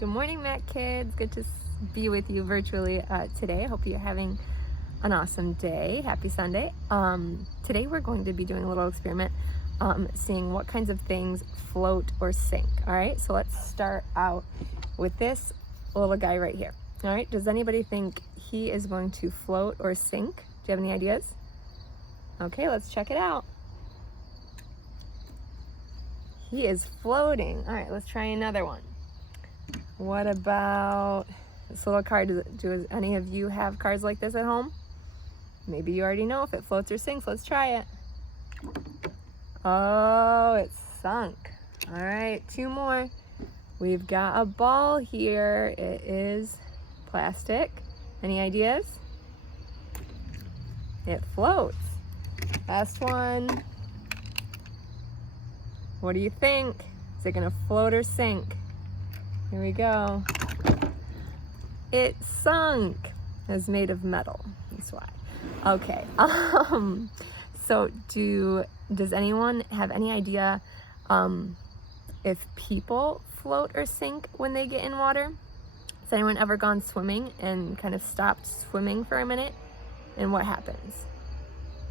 Good morning, MACC kids. Good to be with you virtually today. I hope you're having an awesome day. Happy Sunday. Today we're going to be doing a little experiment, seeing what kinds of things float or sink. All right, so let's start out with this little guy right here. All right, does anybody think he is going to float or sink? Do you have any ideas? Okay, let's check it out. He is floating. All right, let's try another one. What about this little card? Do any of you have cards like this at home? Maybe you already know if it floats or sinks. Let's try it. Oh, it's sunk. All right, two more. We've got a ball here. It is plastic. Any ideas? It floats. Last one. What do you think? Is it gonna float or sink? Here we go. It sunk. It's made of metal. That's why. Okay. So does anyone have any idea if people float or sink when they get in water? Has anyone ever gone swimming and kind of stopped swimming for a minute? And what happens?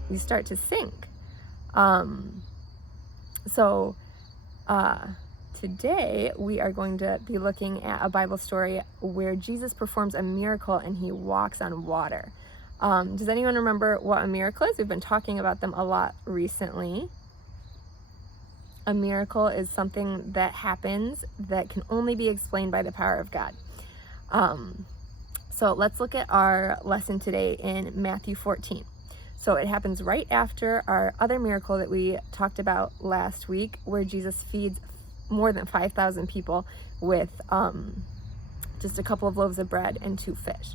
You start to sink. Today we are going to be looking at a Bible story where Jesus performs a miracle and he walks on water. Does anyone remember what a miracle is? We've been talking about them a lot recently. A miracle is something that happens that can only be explained by the power of God. So let's look at our lesson today in Matthew 14. So it happens right after our other miracle that we talked about last week, where Jesus feeds more than 5,000 people with just a couple of loaves of bread and 2 fish.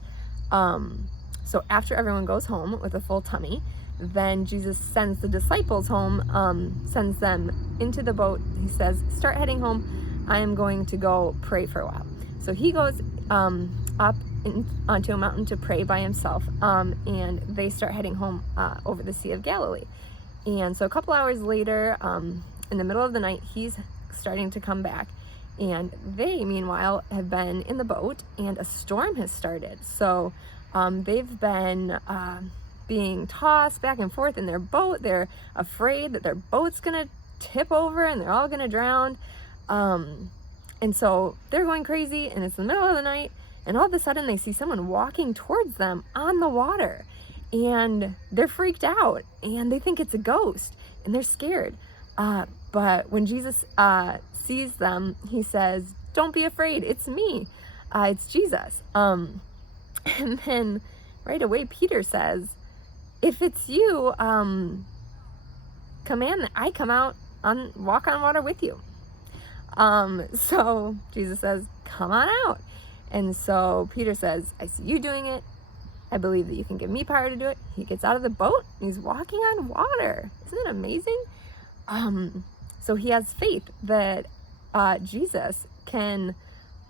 So after everyone goes home with a full tummy, then Jesus sends the disciples home, sends them into the boat. He says, start heading home. I am going to go pray for a while. So he goes up onto a mountain to pray by himself, and they start heading home over the Sea of Galilee. And so a couple hours later, in the middle of the night, he's starting to come back, and they meanwhile have been in the boat and a storm has started. So they've been being tossed back and forth in their boat. They're afraid that their boat's gonna tip over and they're all gonna drown, and so they're going crazy, and it's the middle of the night, and all of a sudden they see someone walking towards them on the water, and they're freaked out and they think it's a ghost and they're scared. But when Jesus sees them, he says, don't be afraid, it's me, it's Jesus. And then right away, Peter says, if it's you, command that I come out walk on water with you. So Jesus says, come on out. And so Peter says, I see you doing it. I believe that you can give me power to do it. He gets out of the boat and he's walking on water. Isn't it amazing? So he has faith that Jesus can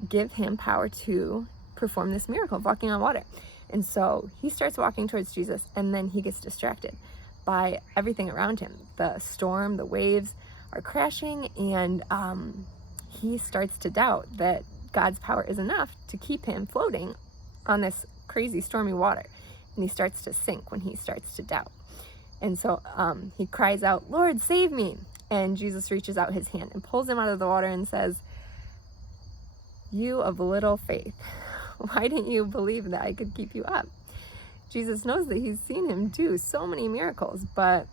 give him power to perform this miracle of walking on water. And so he starts walking towards Jesus, and then he gets distracted by everything around him. The storm, the waves are crashing, and he starts to doubt that God's power is enough to keep him floating on this crazy stormy water. And he starts to sink when he starts to doubt. And so he cries out, Lord, save me. And Jesus reaches out his hand and pulls him out of the water and says, you of little faith, why didn't you believe that I could keep you up? Jesus knows that he's seen him do so many miracles, but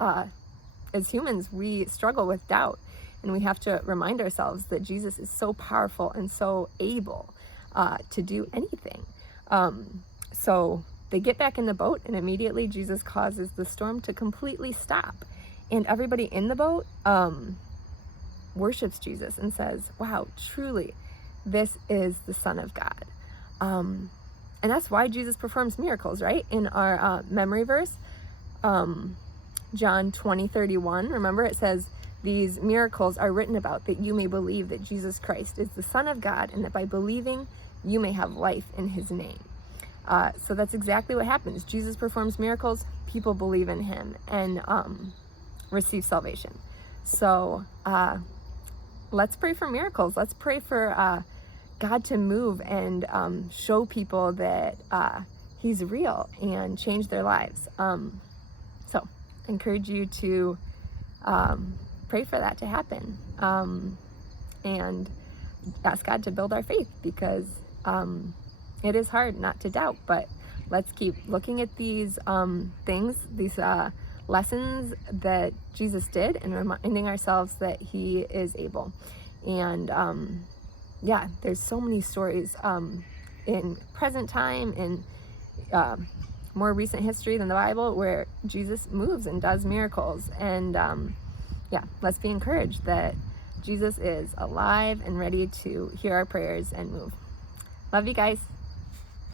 as humans, we struggle with doubt, and we have to remind ourselves that Jesus is so powerful and so able to do anything. So they get back in the boat, and immediately Jesus causes the storm to completely stop. And everybody in the boat worships Jesus and says, wow, truly, this is the Son of God. And that's why Jesus performs miracles, right? In our memory verse, John 20:31, remember it says, these miracles are written about that you may believe that Jesus Christ is the Son of God, and that by believing you may have life in his name. So that's exactly what happens. Jesus performs miracles, people believe in him and receive salvation. So let's pray for miracles. Let's pray for God to move and show people that he's real and change their lives. So I encourage you to pray for that to happen, and ask God to build our faith, because it is hard not to doubt, but let's keep looking at these things, these lessons that Jesus did, and reminding ourselves that he is able. And yeah, there's so many stories in present time, in more recent history than the Bible, where Jesus moves and does miracles. And yeah, let's be encouraged that Jesus is alive and ready to hear our prayers and move. Love you guys.